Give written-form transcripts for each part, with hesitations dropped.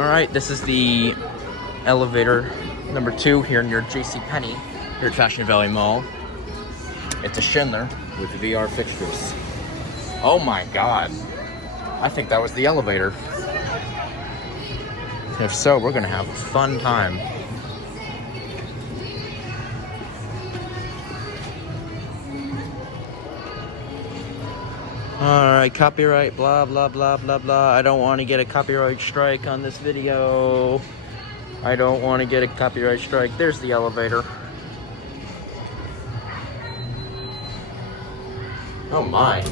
Alright, this is the elevator number 2 here near JCPenney, here at Fashion Valley Mall. It's a Schindler with VR fixtures. Oh my god. I think that was the elevator. If so, we're gonna have a fun time. Alright, copyright, blah, blah, blah, blah, blah. I don't want to get a copyright strike on this video. I don't want to get a copyright strike. There's the elevator. Oh my.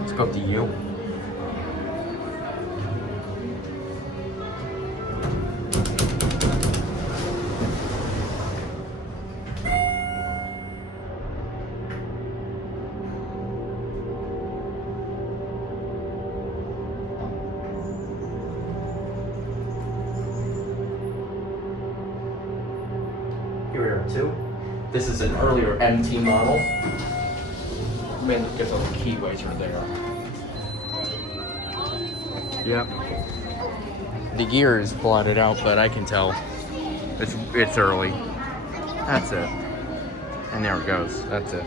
Let's go to you. Here we are, 2. This is an earlier MT model. Man, there's a keyways right there. Yep. The gear is blotted out, but I can tell it's early. That's it. And there it goes. That's it.